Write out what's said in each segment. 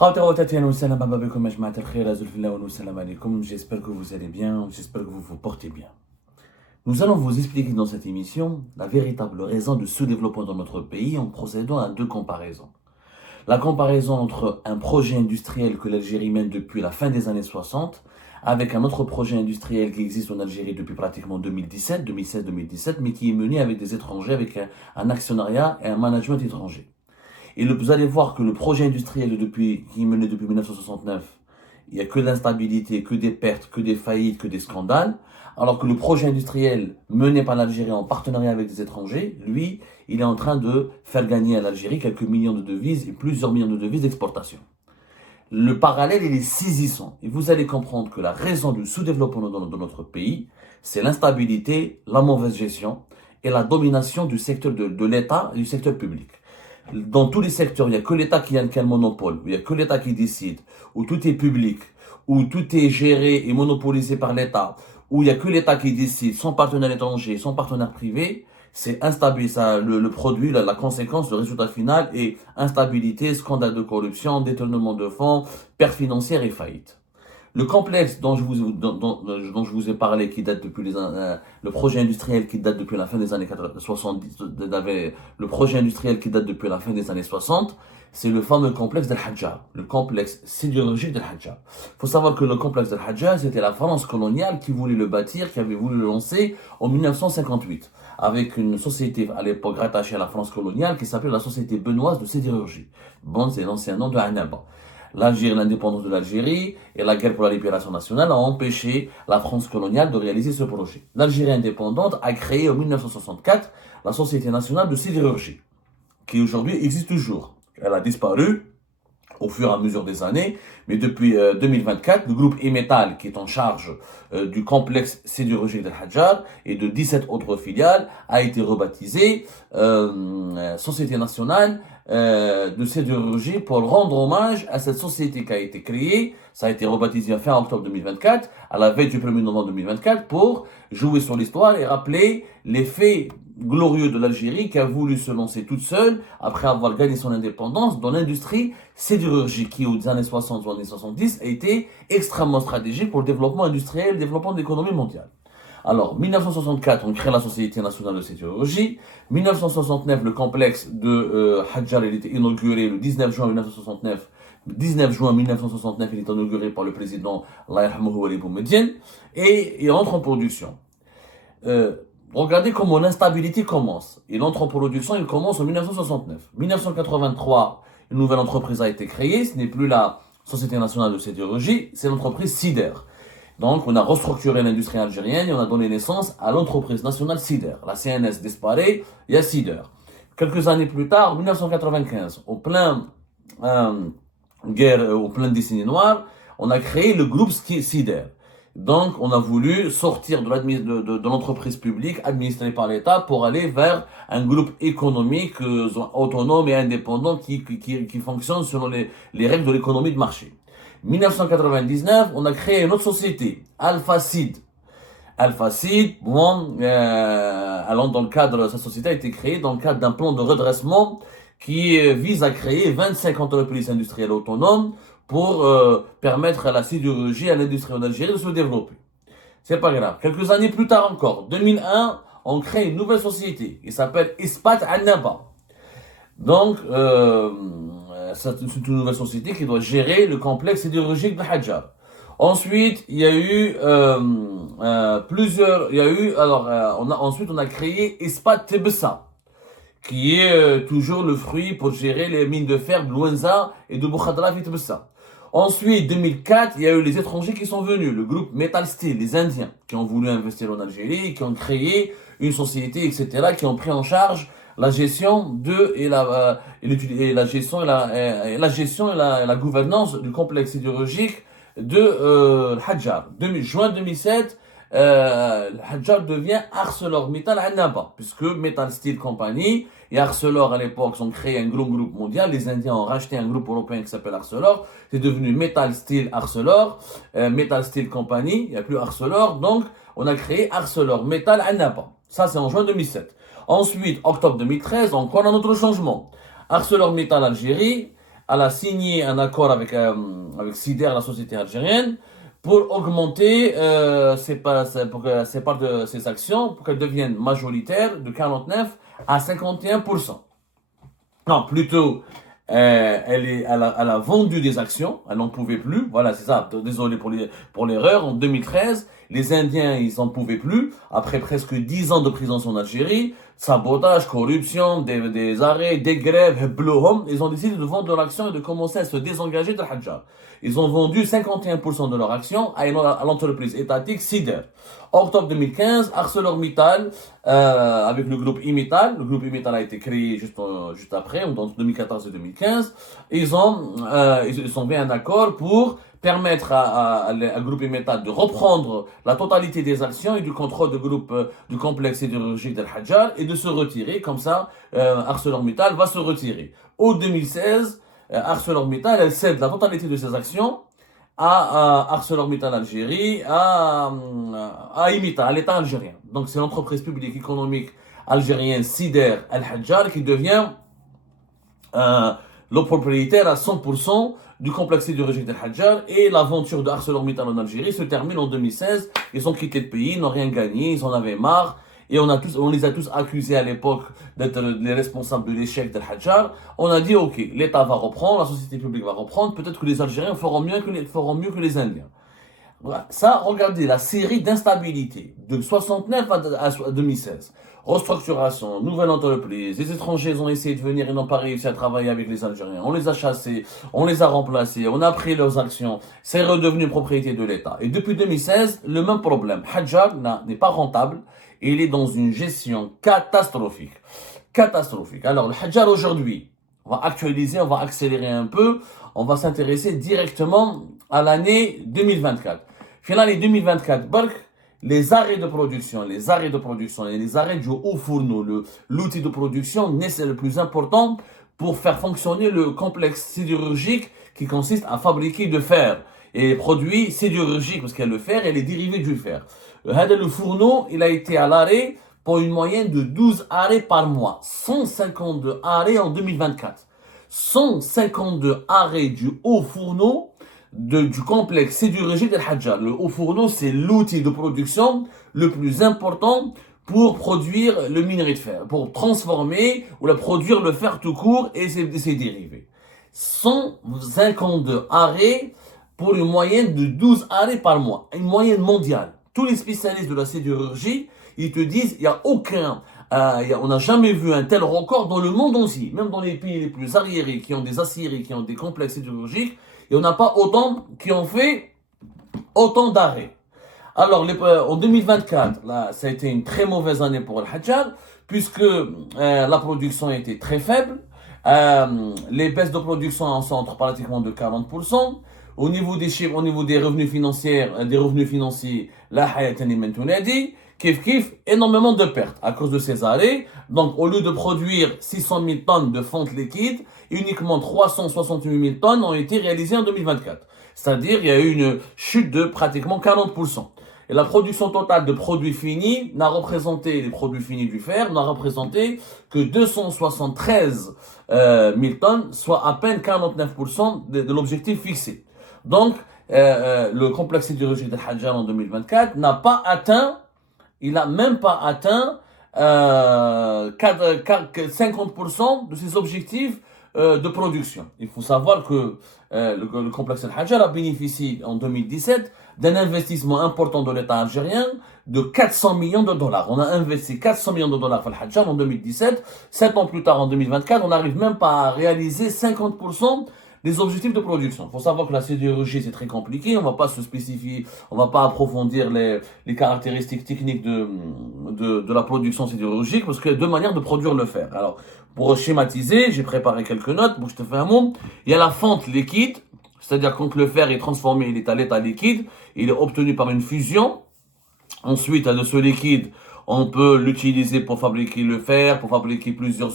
J'espère que vous allez bien, j'espère que vous vous portez bien. Nous allons vous expliquer dans cette émission la véritable raison du sous-développement dans notre pays en procédant à deux comparaisons. La comparaison entre un projet industriel que l'Algérie mène depuis la fin des années 60 avec un autre projet industriel qui existe en Algérie depuis pratiquement 2016-2017, mais qui est mené avec des étrangers, avec un actionnariat et un management étranger. Et vous allez voir que le projet industriel qui est mené depuis 1969, il n'y a que de l'instabilité, que des pertes, que des faillites, que des scandales. Alors que le projet industriel mené par l'Algérie en partenariat avec des étrangers, lui, il est en train de faire gagner à l'Algérie quelques millions de devises et plusieurs millions de devises d'exportation. Le parallèle, il est saisissant. Et vous allez comprendre que la raison du sous-développement dans notre pays, c'est l'instabilité, la mauvaise gestion et la domination du secteur de l'État et du secteur public. Dans tous les secteurs, il n'y a que l'État qui a le monopole, il n'y a que l'État qui décide, où tout est public, où tout est géré et monopolisé par l'État, où il n'y a que l'État qui décide, son partenaire étranger, son partenaire privé, c'est instable. Ça, le produit, la conséquence, le résultat final est instabilité, scandale de corruption, détournement de fonds, perte financière et faillite. Le complexe dont je vous ai parlé, qui date depuis le projet industriel qui date depuis la fin des années 70, le projet industriel qui date depuis la fin des années 60, c'est le fameux complexe d'Al Hadja, le complexe sidérurgique d'Al Hadja. Il faut savoir que le complexe d'Al Hadja, c'était la France coloniale qui voulait le bâtir, qui avait voulu le lancer en 1958, avec une société à l'époque rattachée à la France coloniale qui s'appelait la Société Benoîse de Sidérurgie. Bon, c'est l'ancien nom de Annaba. L'indépendance de l'Algérie et la guerre pour la libération nationale ont empêché la France coloniale de réaliser ce projet. L'Algérie indépendante a créé en 1964 la Société nationale de sidérurgie, qui aujourd'hui existe toujours. Elle a disparu au fur et à mesure des années, mais depuis 2024, le groupe Emetal, qui est en charge du complexe sidérurgique d'Al Hadjar et de 17 autres filiales, a été rebaptisé Société nationale de sidérurgie pour rendre hommage à cette société qui a été créée. Ça a été rebaptisé fin octobre 2024, à la veille du 1er novembre 2024, pour jouer sur l'histoire et rappeler les faits glorieux de l'Algérie qui a voulu se lancer toute seule après avoir gagné son indépendance dans l'industrie sidérurgique qui, aux années 60 ou années 70, a été extrêmement stratégique pour le développement industriel, le développement de l'économie mondiale. Alors, 1964, on crée la Société nationale de sidérurgie. 1969, le complexe de Hadjar, il était inauguré le 19 juin 1969. 19 juin 1969, il est inauguré par le président Allah yarhamuhu Walid Boumediene et il entre en production. Regardez comment l'instabilité commence. Il entre en production, il commence en 1969. 1983, une nouvelle entreprise a été créée. Ce n'est plus la Société nationale de sidérurgie, c'est l'entreprise Sider. Donc, on a restructuré l'industrie algérienne et on a donné naissance à l'entreprise nationale Sider. La CNS disparaît, il y a Sider. Quelques années plus tard, 1995, au plein décennie noire, on a créé le groupe Sider. Donc, on a voulu sortir de l'entreprise publique administrée par l'État pour aller vers un groupe économique autonome et indépendant qui fonctionne selon les règles de l'économie de marché. 1999, on a créé une autre société, Alpha-Seed. Alpha-Seed, dans le cadre, cette société a été créée dans le cadre d'un plan de redressement qui vise à créer 25 entreprises industrielles autonomes pour permettre à la sidérurgie et à l'industrie en Algérie de se développer. C'est pas grave. Quelques années plus tard encore, 2001, on crée une nouvelle société qui s'appelle Ispat Annaba. Donc, c'est une nouvelle société qui doit gérer le complexe sidérurgique de Hadjar. Ensuite, il y a eu ensuite on a créé Ispat Tebessa, qui est toujours le fruit pour gérer les mines de fer de Louenza et de Boukhadra et Tebessa. Ensuite, 2004, il y a eu les étrangers qui sont venus, le groupe Metal Steel, les Indiens, qui ont voulu investir en Algérie, qui ont créé une société, etc., qui ont pris en charge la gestion la gouvernance du complexe sidérurgique de Hadjar. Juin 2007, Hadjar devient ArcelorMittal Annaba, puisque Metal Steel Company et Arcelor à l'époque ont créé un gros groupe mondial. Les Indiens ont racheté un groupe européen qui s'appelle Arcelor. C'est devenu Metal Steel Arcelor, Metal Steel Company. Il n'y a plus Arcelor, donc on a créé ArcelorMittal Annaba. Ça, c'est en juin 2007. Ensuite, octobre 2013, encore un autre changement. ArcelorMittal Algérie elle a signé un accord avec Sider, la société algérienne, pour augmenter ses parts de ses actions, pour qu'elles deviennent majoritaires de 49 à 51%. Non, plutôt, elle a vendu des actions, elle n'en pouvait plus. Voilà, c'est ça. Désolé pour l'erreur. En 2013, les Indiens, ils n'en pouvaient plus. Après presque 10 ans de présence en Algérie, sabotage, corruption, des arrêts, des grèves, blouhom, ils ont décidé de vendre leur action et de commencer à se désengager de Hadjar. Ils ont vendu 51% de leur action à l'entreprise étatique Sider. Octobre 2015, ArcelorMittal, avec le groupe Imital. Le groupe Imital a été créé juste après, entre 2014 et 2015. Ils ont fait un accord pour permettre à groupe Imital de reprendre la totalité des actions et du contrôle du complexe sidérurgique d'Al Hadjar et de se retirer. Comme ça, ArcelorMittal va se retirer. Au 2016, ArcelorMittal, elle cède la totalité de ses actions à ArcelorMittal Algérie, à Imital, à l'État algérien. Donc c'est l'entreprise publique économique algérienne Sider Al Hadjar qui devient le propriétaire à 100% du complexe sidérurgique d'Al Hadjar, et l'aventure de ArcelorMittal en Algérie se termine en 2016. Ils ont quitté le pays, ils n'ont rien gagné, ils en avaient marre. Et on les a tous accusés à l'époque d'être les responsables de l'échec d'Al Hadjar. On a dit, ok, l'État va reprendre, la société publique va reprendre, peut-être que les Algériens feront mieux que les Indiens. Voilà. Ça, regardez la série d'instabilité de 69 à 2016. Restructuration, nouvelle entreprise, les étrangers ont essayé de venir et n'ont pas réussi à travailler avec les Algériens. On les a chassés, on les a remplacés, on a pris leurs actions. C'est redevenu propriété de l'État. Et depuis 2016, le même problème. Hadjar n'est pas rentable et il est dans une gestion catastrophique. Catastrophique. Alors, le Hadjar aujourd'hui, on va actualiser, on va accélérer un peu, on va s'intéresser directement à l'année 2024. Fin l'année 2024, les arrêts de production et les arrêts du haut fourneau, l'outil de production, c'est le plus important pour faire fonctionner le complexe sidérurgique qui consiste à fabriquer du fer et les produits sidérurgiques, parce qu'il y a le fer et les dérivés du fer. Le fourneau, il a été à l'arrêt pour une moyenne de 12 arrêts par mois, 152 arrêts en 2024. 152 arrêts du haut fourneau du complexe sidérurgique d'Al Hadjar. Le haut fourneau, c'est l'outil de production le plus important pour produire le minerai de fer, pour transformer ou produire le fer tout court et ses dérivés. 152 arrêts pour une moyenne de 12 arrêts par mois, une moyenne mondiale. Tous les spécialistes de la sidérurgie, ils te disent, il n'y a aucun, on n'a jamais vu un tel record dans le monde entier, même dans les pays les plus arriérés, qui ont des aciéries, qui ont des complexes sidérurgiques. Il n'y en a pas autant qui ont fait autant d'arrêts. Alors, en 2024, là, ça a été une très mauvaise année pour Al Hadjar, puisque la production était très faible. Les baisses de production sont entre pratiquement de 40%. Au niveau des revenus financiers, la hayatani mentounadi, kif, énormément de pertes à cause de ces arrêts. Donc, au lieu de produire 600 000 tonnes de fonte liquide, uniquement 368 000 tonnes ont été réalisées en 2024. C'est-à-dire, il y a eu une chute de pratiquement 40%. Et la production totale de produits finis les produits finis du fer, n'a représenté que 273 000 tonnes, soit à peine 49% de l'objectif fixé. Donc, le complexe sidérurgique d'Al Hadjar en 2024 il n'a même pas atteint 50% de ses objectifs de production. Il faut savoir que le complexe Al Hadjar a bénéficié en 2017 d'un investissement important de l'État algérien de 400 millions de dollars. On a investi 400 millions de dollars dans Al Hadjar en 2017. 7 ans plus tard, en 2024, on n'arrive même pas à réaliser 50% des objectifs de production. Il faut savoir que la sidérurgie, c'est très compliqué. On ne va pas se spécifier, on ne va pas approfondir les caractéristiques techniques de la production sidérurgique, parce qu'il y a deux manières de produire le fer. Alors, pour schématiser, j'ai préparé quelques notes, bon, je te fais un mot. Il y a la fente liquide, c'est-à-dire quand le fer est transformé, il est à l'état liquide, il est obtenu par une fusion. Ensuite, de ce liquide, on peut l'utiliser pour fabriquer le fer, pour fabriquer plusieurs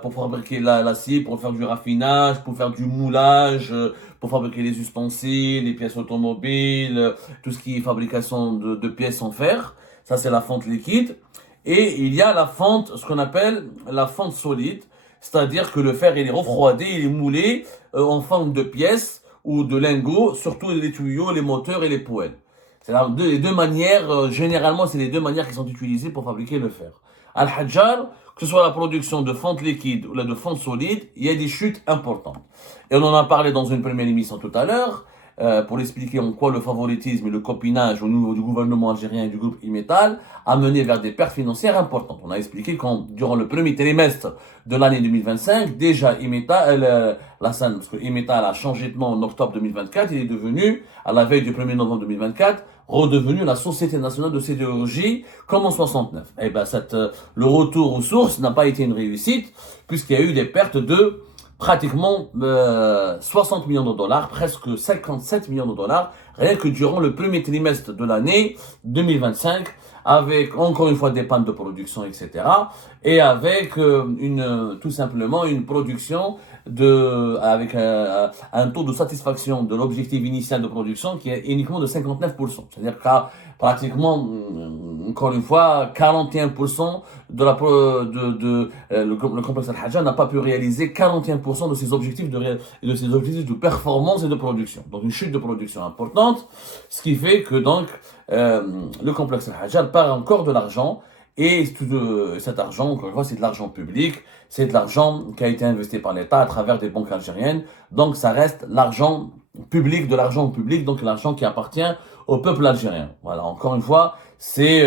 pour fabriquer l'acier, pour faire du raffinage, pour faire du moulage, pour fabriquer les ustensiles, les pièces automobiles, tout ce qui est fabrication de pièces en fer. Ça, c'est la fente liquide. Et il y a la fente, ce qu'on appelle la fente solide. c'est-à-dire que le fer il est refroidi, il est moulé en forme de pièces ou de lingots, surtout les tuyaux, les moteurs et les poêles. C'est les deux manières, généralement c'est les deux manières qui sont utilisées pour fabriquer le fer. Al-Hajjar, que ce soit la production de fonte liquide ou de fonte solide, il y a des chutes importantes. Et on en a parlé dans une première émission tout à l'heure, pour expliquer en quoi le favoritisme et le copinage au niveau du gouvernement algérien et du groupe Imetal a mené vers des pertes financières importantes. On a expliqué qu'en durant le premier trimestre de l'année 2025, déjà Imetal, parce que Imetal a changé de nom en octobre 2024, il est devenu, à la veille du 1er novembre 2024, redevenu la Société nationale de sidérurgie comme en 69. Et ben le retour aux sources n'a pas été une réussite puisqu'il y a eu des pertes de pratiquement 60 millions de dollars, presque 57 millions de dollars, rien que durant le premier trimestre de l'année 2025, avec encore une fois des pannes de production, etc. Et avec tout simplement une production avec un taux de satisfaction de l'objectif initial de production qui est uniquement de 59%. C'est-à-dire qu'à pratiquement, encore une fois, 41% le complexe Al-Hajjar n'a pas pu réaliser 41% de ses objectifs de performance et de production. Donc une chute de production importante, ce qui fait que donc le complexe Al-Hajjar perd encore de l'argent. Et cet argent, encore une fois, c'est de l'argent public, c'est de l'argent qui a été investi par l'État à travers des banques algériennes. Donc ça reste l'argent public, donc l'argent qui appartient au peuple algérien. Voilà, encore une fois, c'est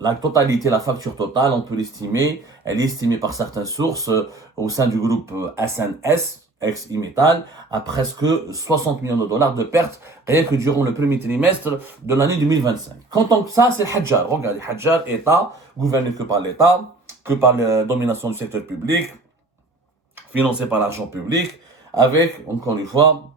la totalité, la facture totale, on peut l'estimer. Elle est estimée par certaines sources au sein du groupe SNS, ex-Imetal, à presque 60 millions de dollars de pertes, rien que durant le premier trimestre de l'année 2025. Quand ça, c'est le Hajjar. Regardez, Hajjar, État, gouverné que par l'État, que par la domination du secteur public, financé par l'argent public, avec, encore une fois,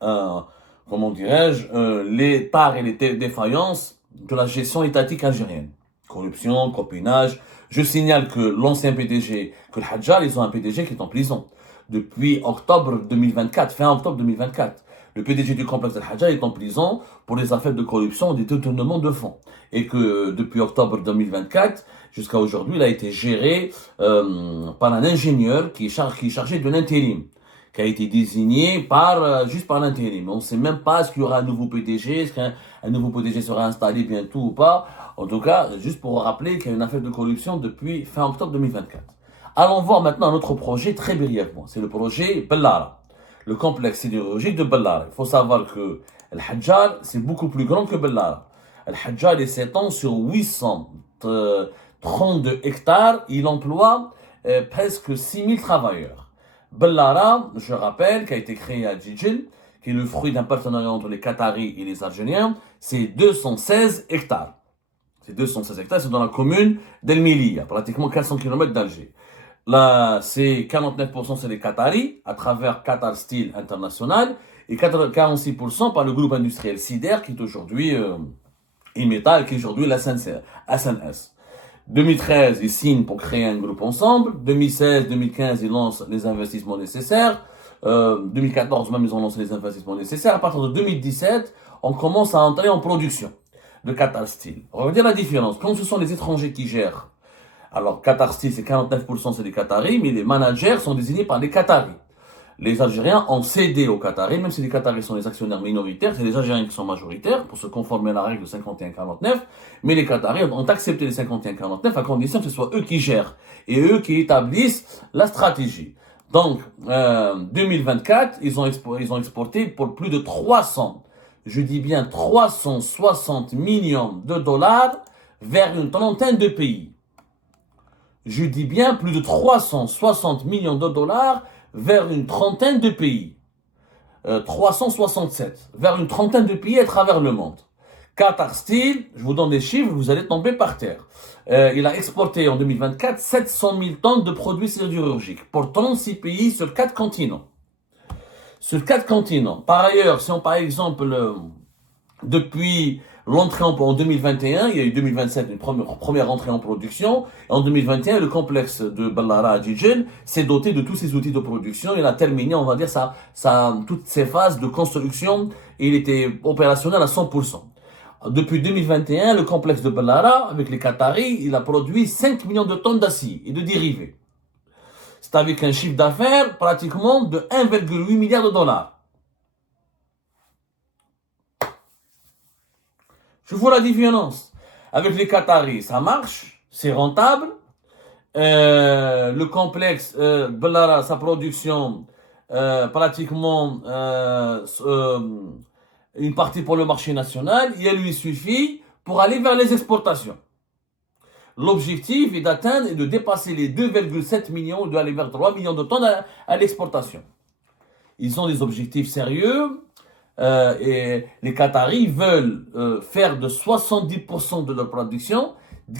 comment dirais-je, les tares et les défaillances de la gestion étatique algérienne. Corruption, copinage. Je signale que l'ancien PDG, que le Hajjar, ils ont un PDG qui est en prison. Depuis octobre 2024, fin octobre 2024. Le PDG du complexe Al-Hajjar est en prison pour les affaires de corruption et des détournements de fonds. Et que depuis octobre 2024 jusqu'à aujourd'hui, il a été géré par un ingénieur qui est chargé de l'intérim, qui a été désigné juste par l'intérim. On ne sait même pas est-ce qu'il y aura un nouveau PDG, est-ce qu'un nouveau PDG sera installé bientôt ou pas. En tout cas, juste pour rappeler qu'il y a une affaire de corruption depuis fin octobre 2024. Allons voir maintenant un autre projet très brièvement. C'est le projet Bellara, le complexe sidérurgique de Bellara. Il faut savoir que Al-Hajjar, c'est beaucoup plus grand que Bellara. Al-Hajjar, il s'étend sur 832 hectares. Il emploie presque 6000 travailleurs. Bellara, je rappelle, qui a été créé à Djidjil, qui est le fruit d'un partenariat entre les Qataris et les Algériens, c'est 216 hectares. Ces 216 hectares, c'est dans la commune d'El Milia, pratiquement 400 km d'Alger. Là, c'est 49% c'est les Qataris, à travers Qatar Steel International, et 46% par le groupe industriel Sider, qui est aujourd'hui Imetal, qui est aujourd'hui la SNS. 2013, ils signent pour créer un groupe ensemble. 2016-2015, ils lancent les investissements nécessaires. 2014 même, ils ont lancé les investissements nécessaires. À partir de 2017, on commence à entrer en production de Qatar Steel. On va dire la différence. Quand ce sont les étrangers qui gèrent, alors Qatar Steel, c'est 49%, c'est les Qataris, mais les managers sont désignés par les Qataris. Les Algériens ont cédé aux Qataris, même si les Qataris sont les actionnaires minoritaires, c'est les Algériens qui sont majoritaires pour se conformer à la règle de 51-49, mais les Qataris ont accepté les 51-49 à condition que ce soit eux qui gèrent et eux qui établissent la stratégie. Donc, 2024, ils ont exporté pour plus de 300, je dis bien 360 millions de dollars vers une trentaine de pays. Je dis bien plus de 360 millions de dollars vers une trentaine de pays. 367, vers une trentaine de pays à travers le monde. Qatar Steel, je vous donne des chiffres, vous allez tomber par terre. Il a exporté en 2024 700 000 tonnes de produits sidérurgiques pour 36 pays sur 4 continents. Sur 4 continents. Par ailleurs, si on par exemple, depuis l'entrée en 2021, il y a eu 2027 une première entrée en production. En 2021, le complexe de Bellara à Djidjil s'est doté de tous ses outils de production. Il a terminé, on va dire, toutes ses phases de construction et il était opérationnel à 100%. Depuis 2021, le complexe de Bellara, avec les Qataris, il a produit 5 millions de tonnes d'acier et de dérivés. C'est avec un chiffre d'affaires pratiquement de 1,8 milliard de dollars. Je vois la différence. Avec les Qataris, ça marche, c'est rentable. Le complexe Bellara, sa production, pratiquement une partie pour le marché national, et il lui suffit pour aller vers les exportations. L'objectif est d'atteindre et de dépasser les 2,7 millions, de aller vers 3 millions de tonnes à l'exportation. Ils ont des objectifs sérieux et les Qataris veulent faire de 70% de leur production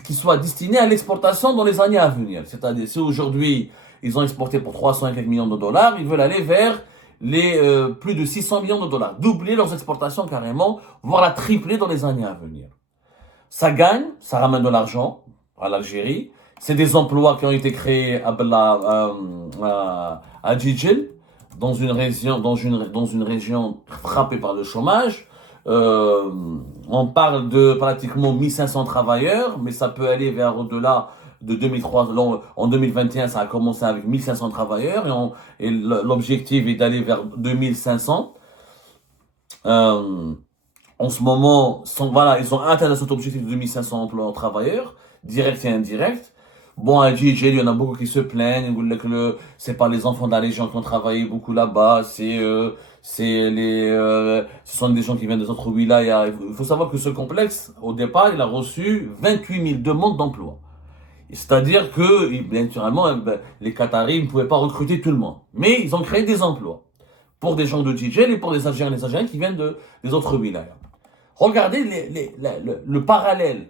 qui soit destinée à l'exportation dans les années à venir. C'est-à-dire, si aujourd'hui ils ont exporté pour 300 millions de dollars, ils veulent aller vers les plus de 600 millions de dollars, doubler leurs exportations carrément, voire la tripler dans les années à venir. Ça gagne, ça ramène de l'argent à l'Algérie. C'est des emplois qui ont été créés à Djidjel, dans une région frappée par le chômage. On parle de pratiquement 1500 travailleurs, mais ça peut aller vers au-delà de 2003. En 2021, ça a commencé avec 1500 travailleurs et l'objectif est d'aller vers 2500. En ce moment, ils ont atteint cet objectif de 2500 emplois travailleurs, directs et indirects. Bon, à Djidjel, il y en a beaucoup qui se plaignent, c'est pas les enfants de la région qui ont travaillé beaucoup là-bas, ce sont des gens qui viennent des autres wilayas. Il faut savoir que ce complexe, au départ, il a reçu 28 000 demandes d'emploi. C'est-à-dire que, naturellement, les Qataris ne pouvaient pas recruter tout le monde. Mais ils ont créé des emplois pour des gens de Djidjel et pour des Algériens qui viennent des autres wilayas. Regardez le parallèle.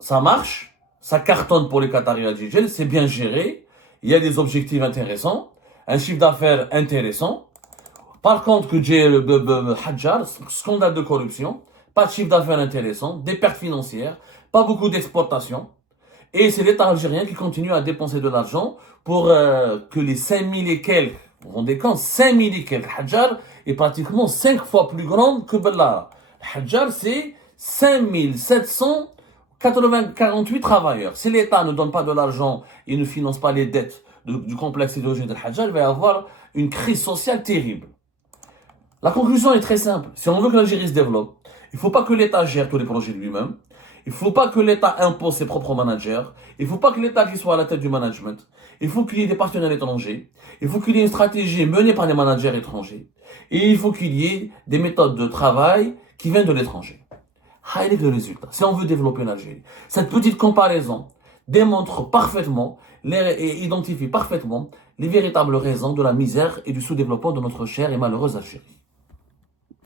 Ça marche. Ça cartonne pour les Qataris à Djidjel, c'est bien géré, il y a des objectifs intéressants, un chiffre d'affaires intéressant. Par contre, que j'ai le Hadjar, scandale de corruption, pas de chiffre d'affaires intéressant, des pertes financières, pas beaucoup d'exportations. Et c'est l'État algérien qui continue à dépenser de l'argent pour que les 5000 et quelques, vous vous rendez compte, 5000 et quelques, Hadjar est pratiquement 5 fois plus grande que Bellara. Hadjar, c'est 4748 travailleurs. Si l'État ne donne pas de l'argent et ne finance pas les dettes du complexe hydrogène de Hadjar, il va y avoir une crise sociale terrible. La conclusion est très simple. Si on veut que l'Algérie se développe, il ne faut pas que l'État gère tous les projets lui-même. Il ne faut pas que l'État impose ses propres managers. Il ne faut pas que l'État qui soit à la tête du management. Il faut qu'il y ait des partenaires étrangers. Il faut qu'il y ait une stratégie menée par des managers étrangers. Et il faut qu'il y ait des méthodes de travail qui viennent de l'étranger. Highlight le résultat. Si on veut développer l'Algérie, cette petite comparaison démontre parfaitement et identifie parfaitement les véritables raisons de la misère et du sous-développement de notre chère et malheureuse Algérie.